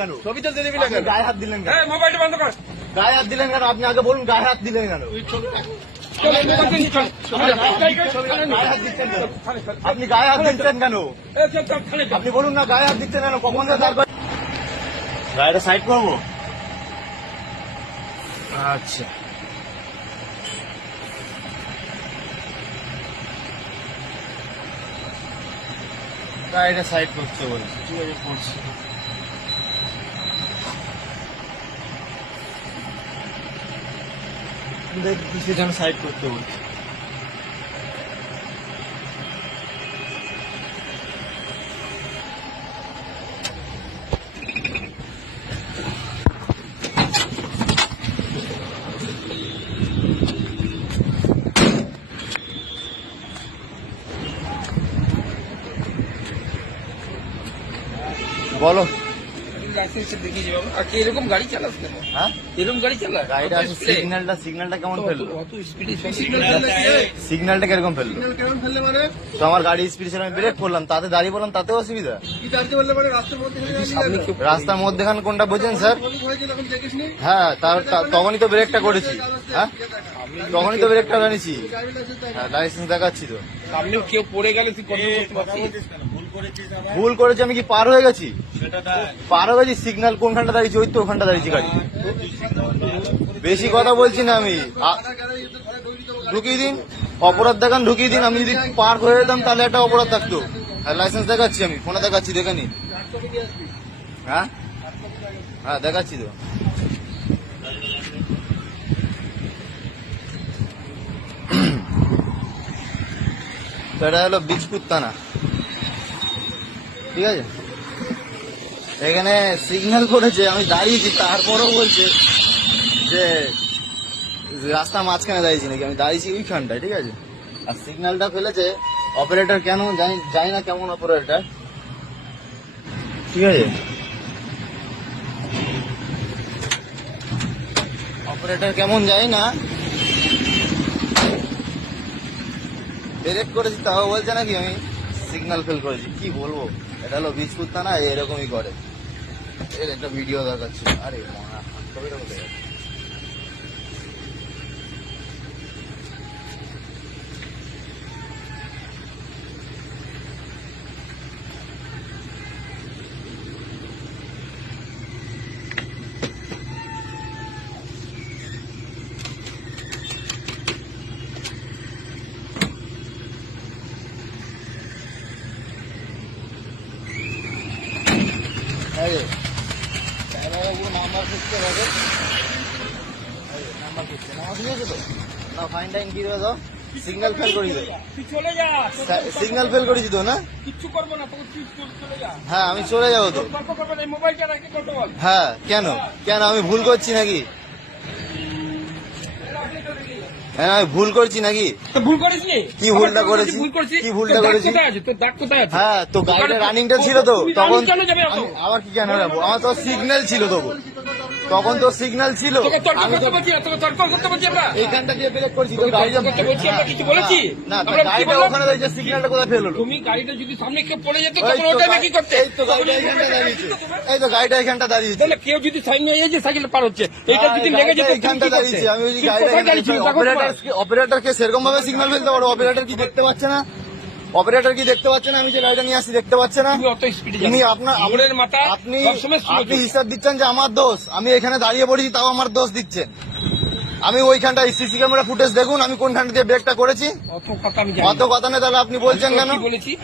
কেন? ছবি তুলতে দিবি না কেন? গায়ে হাত দিলেন কেন? মোবাইলটা বন্ধ কর। গায়ে হাত দিলেন কেন? আপনি আগে বলুন গায়ে হাত দিলেন কেন? গায়ে হাত দিচ্ছেন কেন? আপনি গায়ে হাত দিচ্ছেন কেন? আপনি বলুন না গায়ে হাত দিচ্ছেন কেন? কখন গাড়িটা সাইড করবো? আচ্ছা, গাড়িটা সাইড করতে বলছি, ঠিক আছে করছি। কিসের জন্য সাইড করতে বলছি? বলো। এরকম গাড়ি চালাস কেন? হ্যাঁ, এরকম গাড়ি চালা? গাড়িটা সিগন্যালটা কেমন ফেললো? সিগন্যালটা কিরকম ফেললো? কেমন ফেললে মানে? তো আমার গাড়ি স্পিড ছিল, আমি ব্রেক করলাম, তাতে দাঁড়িয়ে বললাম, তাতেও অসুবিধা? কি দাঁড়িয়ে বললে মানে? রাস্তার মধ্যে রাস্তার মধ্যেখানে কোনটা বোঝেন স্যার? তখন দেখিসনি? হ্যাঁ, তখনই তো ব্রেকটা করেছি। হ্যাঁ, তখনই তো ব্রেকটা জানিছি। হ্যাঁ, লাইসেন্স দেখাচ্ছি তো। সামনে কেউ পড়ে গেলে তুই কন্ট্রোল করতে পারছিস? ভুল করেছি আমি, কি পার হয়ে গেছি? পার হয়ে গেছি, সিগন্যাল কোনখানটা দাঁড়িয়েছি, ওই তো ওখানটা দাঁড়িয়েছি গাড়ি। বেশি কথা বলছি না আমি। ঢুকিয়ে দিন, অপরাধ দেখান, ঢুকিয়ে দিন। আমি যদি পার হয়ে যেতাম তাহলে একটা অপরাধ থাকতো। আর লাইসেন্স দেখাচ্ছি, আমি ফোনে দেখাচ্ছি, দেখে নিন। হ্যাঁ হ্যাঁ, দেখাচ্ছি তো। এটা হলো বীজপুর থানা, ঠিক আছে? এখানে সিগন্যাল করেছে, আমি দাঁড়িয়েছি, তারপরেও বলছে যে রাস্তা মাঝখানে দাঁড়িয়েছি নাকি। আমি দাঁড়িয়েছি ওইখানটায়, ঠিক আছে? আর সিগন্যালটা ফেলেছে অপারেটর, কেন জানি না কেমন অপারেটর, ঠিক আছে? অপারেটর কেমন জানি না, ব্রেক করেছি তাও বলছে নাকি আমি সিগন্যাল ফেল করেছি। কি বলবো, এটা হলো বীজপুর থানা, এরকমই করে। এর একটা ভিডিও দেখাচ্ছি। আরে মা, কবিটা বলে গেছে। নাম্বার খুঁজতে হবে, নাম্বার খুঁজছে, নাম্বার খুঁজেছে তো না? ফাইন টাইন কি দেবে দাও? সিগন্যাল ফেল করি তো, সিগন্যাল ফেল করেছি তো না? কিচ্ছু করবো না, তোকে চলে যা। হ্যাঁ, আমি চলে যাবো তো। মোবাইলটা রাখি কথা বল। হ্যাঁ, কেন কেন আমি ভুল করছি নাকি? হ্যাঁ, আমি ভুল করছি নাকি? ভুল করিস নি? কি ভুলটা করেছি? কি ভুলটা করেছি? তোর দাগ কোথায় আছে? হ্যাঁ, তো গাড়িটা রানিংটা ছিল তো তখন। কেন যাবে? আবার কি কেন যাবো? আমার তো সিগন্যাল ছিল, তখন তো সিগন্যাল ছিল। আমি তো এইখানটা দিয়ে ব্রেক করছি তো, গাড়ি কিছু বলেছি না, গাড়িটা ওখানে দাঁড়িয়েছে, সিগন্যালটা কোথায় ফেল হলো? তুমি গাড়িটা যদি সামনে কেউ পড়ে যেত তখন ওটা কি করতে? এই তো গাড়িটা এখানটা দাঁড়িয়েছে, এই তো গাড়িটা এখানটা দাঁড়িয়েছে। তাহলে কেউ যদি সাইনে এই যে সাইকেল পার হচ্ছে, এটা যদি লেগে যেত এখানটা দাঁড়িয়েছে, আমি ওই গাড়িটা অপারেটরকে সেরকম ভাবে সিগন্যাল ফেলতে পারো? অপারেটর কি দেখতে পাচ্ছে না? অপারেটর কি দেখতে পাচ্ছে না আমি যে গাড়িটা নিয়ে আসছি? দেখতে পাচ্ছে না? আপনি হিসাব দিচ্ছেন যে আমার দোষ, আমি এখানে দাঁড়িয়ে পড়েছি তাও আমার দোষ দিচ্ছেন। আমি ওইখানটা সিসি ক্যামেরা ফুটেজ দেখুন, আমি কোনখানটা দিয়ে ব্রেকটা করেছি। অত কথা নেই, তাহলে আপনি বলছেন কেন?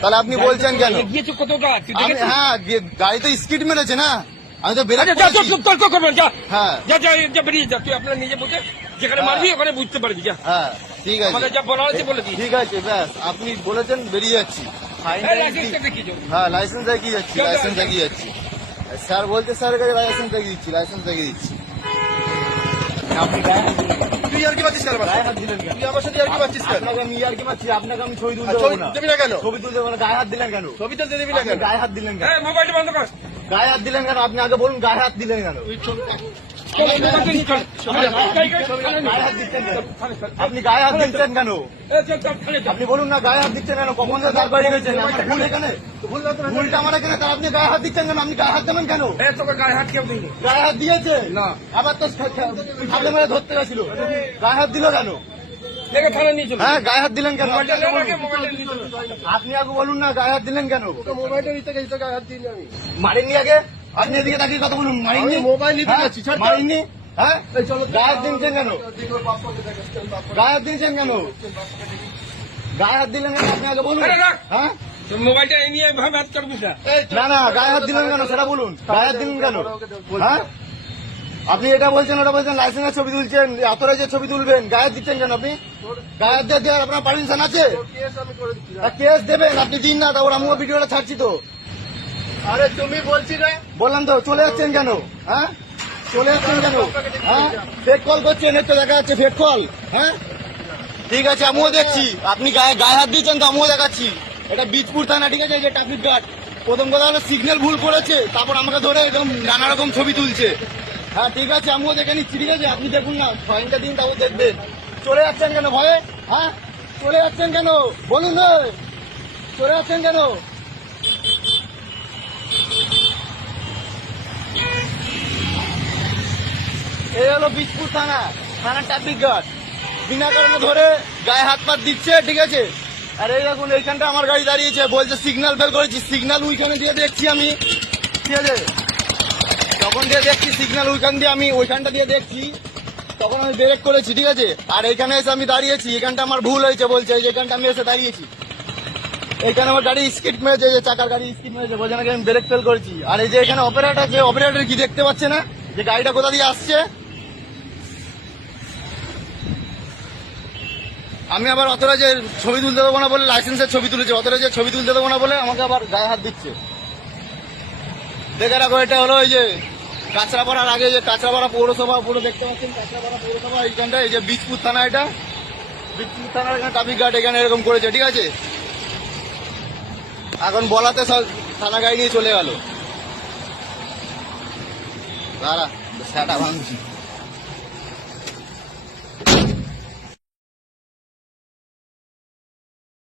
তাহলে আপনি বলছেন কেন? হ্যাঁ, গাড়ি তো স্কিড মেরেছে না, আমি তো ব্রেক তর্ক করবেন। হ্যাঁ, বেরিয়ে যা, তুই আপনার নিজে বুঝে যেখানে মারবি ওখানে বুঝতে পারবি। যা, হ্যাঁ ঠিক আছে, যা বলা হয়েছে বলে দিই। ঠিক আছে, ব্যাস আপনি বলেছেন, বেরিয়ে যাচ্ছি। হ্যাঁ, লাইসেন্স দেখিয়ে যাচ্ছি, লাইসেন্স দেখিয়ে যাচ্ছি। স্যার বলছে স্যারের কাছে লাইসেন্স দেখিয়ে দিচ্ছি, লাইসেন্স দেখিয়ে দিচ্ছি। আপনি তুই আর কি পাচ্ছিস কেন? গায়ে হাত দিলেন কেন? তুই আমার সাথে আর কি পাচ্ছিস কেন? আপনাকে আমি আর কি পাচ্ছি, আপনাকে আমি ছবি তুলতে দেবো না। দেবি না কেন? ছবি তুলতে দেবো না, গায়ে হাত দিলেন কেন? ছবি তুলতে দেবি না কেন? গায়ে হাত দিলেন কেন? মোবাইলটা বন্ধ কর। গায়ে হাত দিলেন কেন? আপনি আগে বলুন গায়ে হাত দিলেন কেন? মোবাইলটা নিয়ে চল। আপনি গায়ে হাত দিচ্ছেন কেন? আপনি বলুন না গায়ে হাত দিচ্ছেন কেন? কখন যে দাঁড় বাড়িয়ে গেছেন? আমার ভুল এখানে, ভুলটা আমার এখানে, তার আপনি গায়ে হাত দিচ্ছেন কেন? আপনি গায়ে হাত দেবেন কেন? তোকে গায়ে হাত কেউ দিইনি। গায়ে হাত দিয়েছে না। আবার তো সামনে মেরে ধরতে গেছিল, গায়ে হাত দিল কেন? দেখে থানায় নিয়ে চলো। হ্যাঁ গায়ে হাত দিলেন কেন? মোবাইলটা নিয়ে রাখে, মোবাইলটা নিয়ে চলো। আপনি আগে বলুন না গায়ে হাত দিলেন কেন? মোবাইলটা নিতে গেছি তো গায়ে হাত দিইনি আমি। মারেননি আগে? আপনি এদিকে তাকিয়ে কথা বলুন। মারেননি? আমি মোবাইল নিতে হ্যাঁ? যাচ্ছি, ছাড়। মারেননি? হ্যাঁ এই চলো তো। গায়ে হাত দিচ্ছেন কেন? গায়ে হাত দিয়েছেন কেন? গায়ে হাত দিলেন কেন? আপনি আগে বলুন। আরে রাখ। হ্যাঁ তোর মোবাইলটা এই নিয়ে ভাবে হাত করবিস না। না না গায়ে হাত দিলেন কেন সেটা বলুন। গায়ে হাত দিলেন কেন? হ্যাঁ আপনি এটা বলছেন ওটা বলছেন, লাইসেন্সের ছবি তুলছেন, অথরাইজের ছবি তুলবেন, গায়ে হাত দিচ্ছেন কেন? আপনি গায়ে হাত দিয়ে দেওয়ার আপনার পারমিশন আছে? কেস আমি করে দিচ্ছি। কেস দেবেন, আপনি দিন না, তারপর আমিও ভিডিওটা ছাড়ছি তো। আরে তুমি বলছি না, বললাম তো চলে যাচ্ছেন কেন? হ্যাঁ চলে যাচ্ছেন কেন? হ্যাঁ ফেক কল করছেন, এর তো দেখা যাচ্ছে ফেক কল। হ্যাঁ ঠিক আছে আমিও দেখছি, আপনি গায়ে গায়ে হাত দিয়েছেন তো আমিও দেখাচ্ছি। এটা বীজপুর থানা, ঠিক আছে, এই যে ট্রাফিক গার্ড। প্রথম কথা হলো সিগন্যাল ভুল করেছে, তারপর আমাকে ধরে একদম নানা রকম ছবি তুলছে। হ্যাঁ ঠিক আছে আমিও দেখে নিচ্ছি, ঠিক আছে, আপনি দেখুন না, ফাইনটা দিন তারপর দেখবেন। চলে যাচ্ছেন কেন ভয়ে? হ্যাঁ চলে যাচ্ছেন কেন বলুন না, চলে যাচ্ছেন কেন? এই হলো বীজপুর থানা, থানা ট্রাফিক গার্ড, বিনা কারণে ধরে গায়ে হাত পাত দিচ্ছে, ঠিক আছে। আর এই দেখুন এইখানটা আমার গাড়ি দাঁড়িয়েছে, বলছে সিগন্যাল ফেল করেছি, সিগন্যাল ওইখানে দিয়ে দেখছি আমি, ঠিক আছে, তখন দিয়ে দেখছি সিগন্যাল ওইখান দিয়ে, আমি ওইখানটা দিয়ে দেখছি, তখন আমি ব্রেক করেছি, ঠিক আছে। আর এইখানে এসে আমি দাঁড়িয়েছি, এখানটা আমার ভুল হয়েছে বলছে, এই যে এখানটা আমি এসে দাঁড়িয়েছি, এইখানে আমার গাড়ি স্কিড মেরেছে, যে চাকার গাড়ি স্কিড মেরেছে, বলছে নাকি আমি ব্রেক ফেল করেছি। আর এই যে এখানে অপারেটর, যে অপারেটর কি দেখতে পাচ্ছে না যে গাড়িটা কোথা দিয়ে আসছে? আমি আবার অথরাইজের ছবি তুলতে দেবো না বলে, লাইসেন্সের ছবি তুলেছে, অথরাইজের ছবি তুলতে দেবো না বলে আমাকে আবার গায়ে হাত দিচ্ছে। দেখে রাখো, এটা হলো এই যে কাঁচরাপাড়ার আগে, যে কাঁচরাপাড়া পৌরসভা, পুরো দেখতে পাচ্ছেন কাঁচরাপাড়া পৌরসভা, এইখানটা এই যে বীজপুর থানা, এটা বীজপুর থানার এখানে ট্রাফিক গার্ড এখানে এরকম করেছে, ঠিক আছে। এখন বলাতে সব থানা গাড়ি নিয়ে চলে গেল। দাঁড়া সেটা ভাঙছি।